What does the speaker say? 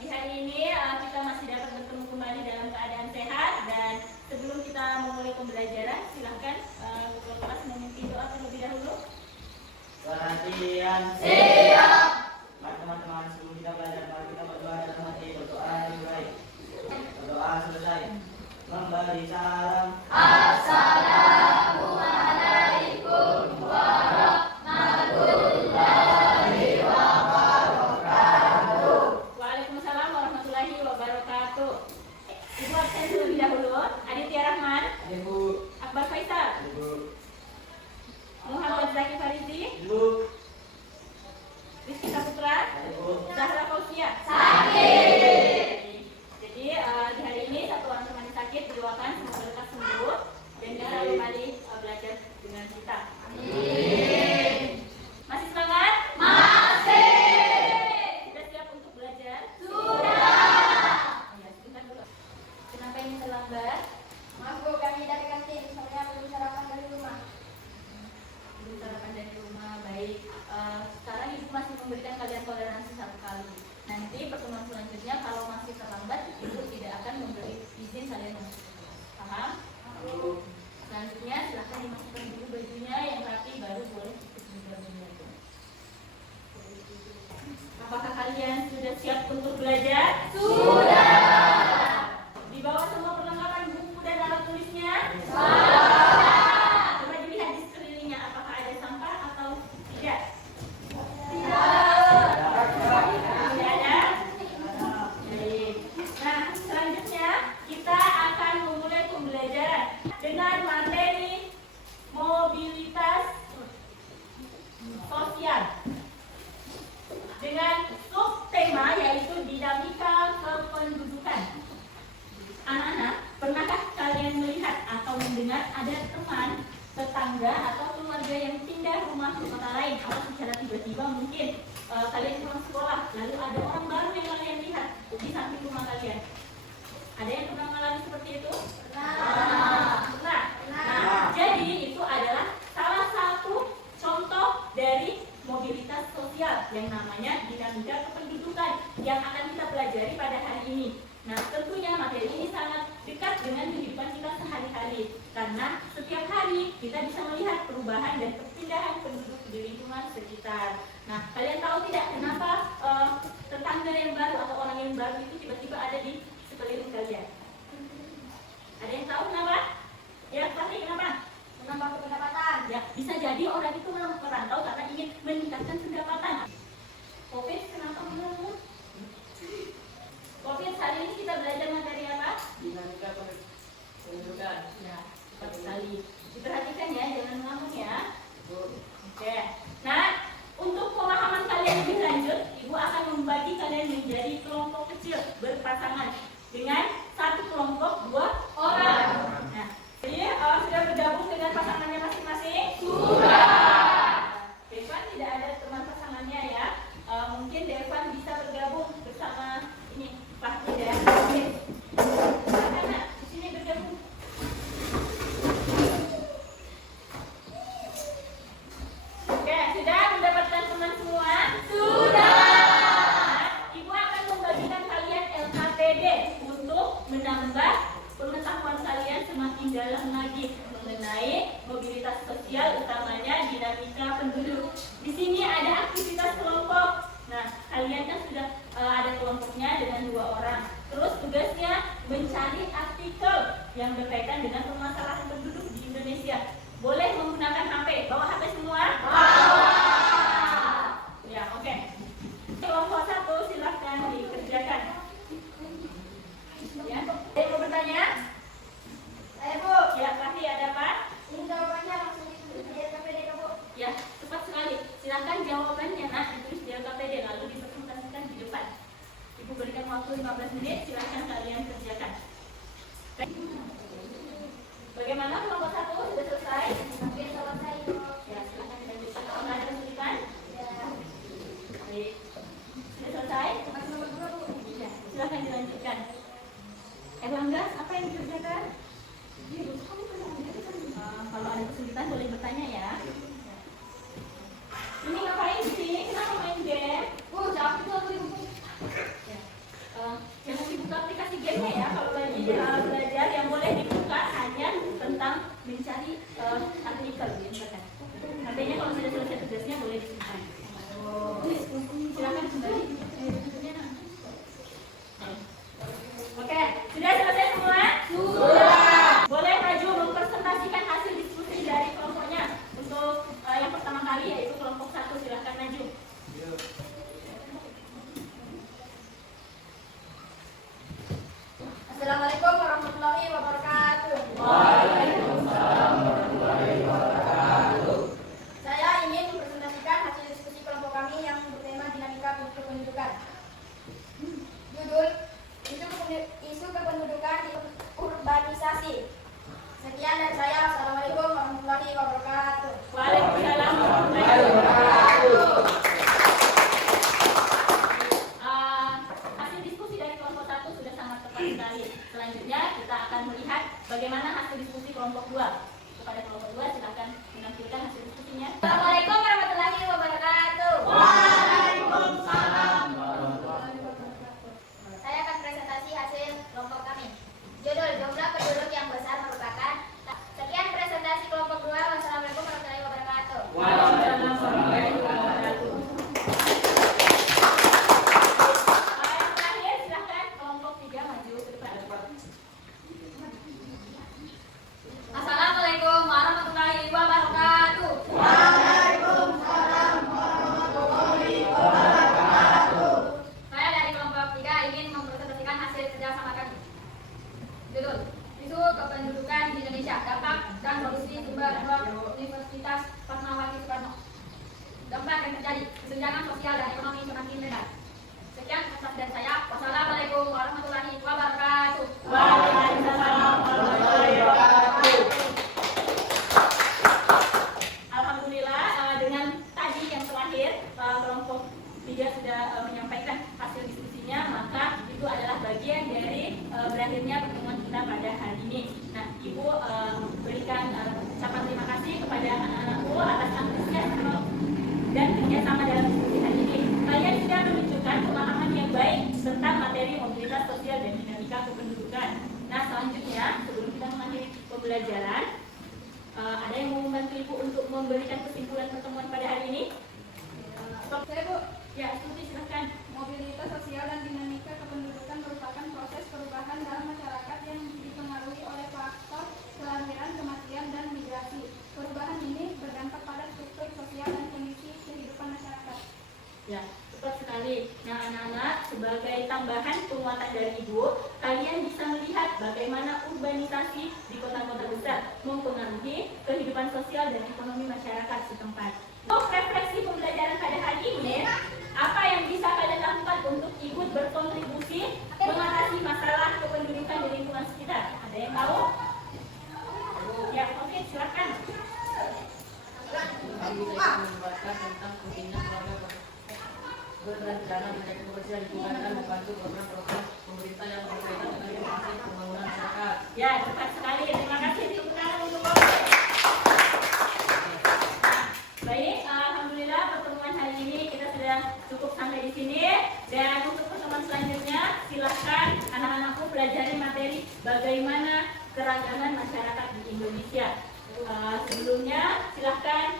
di hari ini kita masih dapat bertemu kembali dalam keadaan sehat, dan sebelum kita memulai pembelajaran, silahkan ketua kelas memimpin doa terlebih dahulu. Perhatian. Siap. Mari teman-teman, sebelum kita belajar, mari kita berdoa dalam hati, berdoa yang baik. Berdoa selesai. Memberi salam. Assalamualaikum warahmatullahi wabarakatuh. Waalaikumsalam warahmatullahi wabarakatuh. Ibu absen terlebih dahulu. Aditya Rahman. Ibu. Akbar Faisal. Ibu. Muhammad Zaki Farizi. Ibu. Rizky Saputra. Ibu. Zahra Fausia. Sakit. Jadi di hari ini satu orang teman sakit, didoakan semoga lekas sembuh dan bisa kembali belajar dengan kita. Amin. Masih semangat? Masih. Sudah siap untuk belajar? Sudah. Ya, sebentar dulu. Kenapa ini terlambat? Maaf Bu, kami dari kantin, soalnya belum sarapan dari rumah. Belum sarapan dari rumah, baik. Sekarang ibu masih memberikan kalian toleransi satu kali. Nanti pertemuan selanjutnya kalau masih terlambat, ibu tidak akan memberi izin kalian masuk. Paham? Selanjutnya silahkan dimasukkan dulu bajunya yang rapi, baru boleh ikut belajar. Apakah kalian sudah siap untuk belajar? Sudah. Di bawah semua perlengkapan buku dan alat tulisnya? Coba dilihat di sekelilingnya, apakah ada sampah atau tidak? Tidak ada? Baik. Nah, selanjutnya kita akan memulai pembelajaran dengan materi mobilitas sosial dengan subtema yaitu dinamika kependudukan. Anak-anak, pernahkah kalian melihat atau mendengar ada teman, tetangga atau keluarga yang pindah rumah ke kota lain, atau secara tiba-tiba mungkin kalian pulang sekolah, lalu ada orang baru yang kalian lihat di samping rumah kalian? Ada yang pernah mengalami seperti itu? Pernah. Nah, jadi itu adalah salah satu contoh dari mobilitas sosial yang namanya dinamika kependudukan yang akan kita pelajari pada hari ini. Nah, tentunya materi ini sangat dekat dengan kehidupan kita sehari-hari karena setiap hari kita bisa melihat perubahan dan perpindahan penduduk di lingkungan sekitar. Nah, kalian tahu tidak kenapa tetangga yang baru atau orang yang baru itu tiba-tiba ada di sekeliling kalian? Ada yang tahu kenapa? Ya, pasti kenapa? Menambah pendapatan. Ya, bisa jadi orang itu merantau karena ingin meningkatkan pendapatan. Covid kenapa menurun? Covid hari ini kita belajar materi apa? Dinamika pendudukan. Ya, cepat sekali. Diperhatikan ya, jangan ngelamun ya. Bu. Oke. Nah, untuk pemahaman kalian lebih lanjut, Ibu akan membagi kalian menjadi kelompok kecil berpasangan dengan satu kelompok 2 orang. Nah, jadi sudah bergabung dengan pasangannya masing-masing? Sudah. Devan tidak ada teman pasangannya ya. Mungkin Devan bisa bergabung bersama ini Pak Ida. Oke. Silakan Nak, di sini bergabung. Oke, sudah mendapatkan teman semua? Sudah. Nah, Ibu akan membagikan kalian LKPD untuk menambah pengetahuan kalian semakin dalam lagi mengenai mobilitas sosial, utamanya dinamika penduduk. Di sini ada aktivitas kelompok. Nah, kalian kan sudah ada kelompoknya dengan 2 orang. Terus tugasnya mencari artikel yang berkaitan dengan permasalahan penduduk di Indonesia. Boleh menggunakan HP. Bawa HP semua? Bawa. Ya, oke. Kelompok 1 silahkan dikerjakan. Ya, ada yang mau bertanya? Bu, Ya, pasti ada apa? ini jawabannya langsung ditulis di LKPD Bu. Ya, cepat sekali. Silakan jawabannya nak ditulis di LKPD lalu dipresentasikan di depan. Ibu berikan waktu 15 menit, silakan kalian kerjakan. Bagaimana kelompok 1 sudah selesai? Oke, selesai Bu. Ya, silakan dilanjutkan. Apakah ada kesulitan? Ya. Baik. Sudah selesai? Masih nomor 2 Bu. Ya, silakan dilanjutkan. Erlangga, apa yang dikerjakan? Kalau ada kesulitan boleh bertanya ya. Ini ngapain sih? Kenapa main game? Bu, jawab itu Bu. Ya. Assalamualaikum warahmatullahi wabarakatuh. Waalaikumsalam warahmatullahi wabarakatuh. Saya ingin mempresentasikan hasil diskusi kelompok kami yang bertema dinamika kependudukan. Judul isu kependudukan di urbanisasi. Sekian dari saya. Assalamualaikum warahmatullahi wabarakatuh. Waalaikumsalam warahmatullahi wabarakatuh. Hasil diskusi dari kelompok 1 sudah sangat tepat sekali. Selanjutnya kita akan melihat bagaimana hasil diskusi kelompok 2. Kepada kelompok 2 silakan menampilkan hasil diskusinya. Assalamualaikum warahmatullahi wabarakatuh. Waalaikumsalam warahmatullahi wabarakatuh. Saya akan presentasi hasil kelompok kami. Judul jumlah penduduk yang besar merupakan. Sekian presentasi kelompok 2. Wassalamualaikum warahmatullahi wabarakatuh. Waalaikumsalam warahmatullahi wabarakatuh. Yang terakhir silakan kelompok 3 maju ke depan. Assalamualaikum warahmatullahi wabarakatuh. Saya dari kelompok 3 ingin mempresentasikan hasil kerjasama kami. Judul isu kependudukan di Indonesia, dampak dan solusi sumber daya Universitas Fatmawati Soekarno. Dampak yang terjadi, kesenjangan sosial dan ekonomi semakin rendah. Sekian atas dari saya. Wassalamualaikum warahmatullahi wabarakatuh. Waalaikumsalam warahmatullahi wabarakatuh. Alhamdulillah dengan tadi yang terakhir kelompok 3 sudah menyampaikan hasil diskusinya, maka itu adalah bagian dari berakhirnya pertemuan kita pada hari ini. Nah, Ibu berikan ucapan terima kasih kepada anak-anakku atas antusiasme dan kerjasama dalam diskusi hari ini. Kalian sudah menunjukkan pemahaman yang baik tentang materi mobilitas sosial dan dinamika kependudukan. Nah, selanjutnya sebelum kita mengakhiri pembelajaran, ada yang mau membantu Ibu untuk memberikan kesimpulan pertemuan pada hari ini? Saya Bu, Ya, Tuti silahkan. mobilitas sosial dan dinamika kependudukan merupakan proses perubahan dalam masyarakat yang dipengaruhi oleh faktor kelahiran, kematian, dan migrasi. Perubahan ini berdampak pada struktur sosial dan kondisi kehidupan masyarakat. Ya, tepat sekali. Nah, anak-anak, sebagai tambahan penguatan dari Ibu, kalian bisa melihat bagaimana urbanisasi di kota-kota besar mempengaruhi kehidupan sosial dan ekonomi masyarakat setempat. Untuk refleksi pembelajaran pada hari ini, apa yang bisa kalian lakukan untuk ikut berkontribusi mengatasi masalah kependudukan di lingkungan sekitar? Ada yang tahu? Ya, oke, silakan. Kami bisa membuatkan tentang pentingnya keluarga berencana menjaga kebersihan lingkungan dan membantu program-program pemerintah yang berkaitan dengan edukasi pembangunan masyarakat. Ya, tepat sekali. Terima kasih tepuk tangan untuk Bapak. Baik, alhamdulillah pertemuan hari ini kita sudah cukup sampai di sini. Dan untuk pertemuan selanjutnya, silakan anak-anakku pelajari materi bagaimana keragaman masyarakat di Indonesia. Sebelumnya, silakan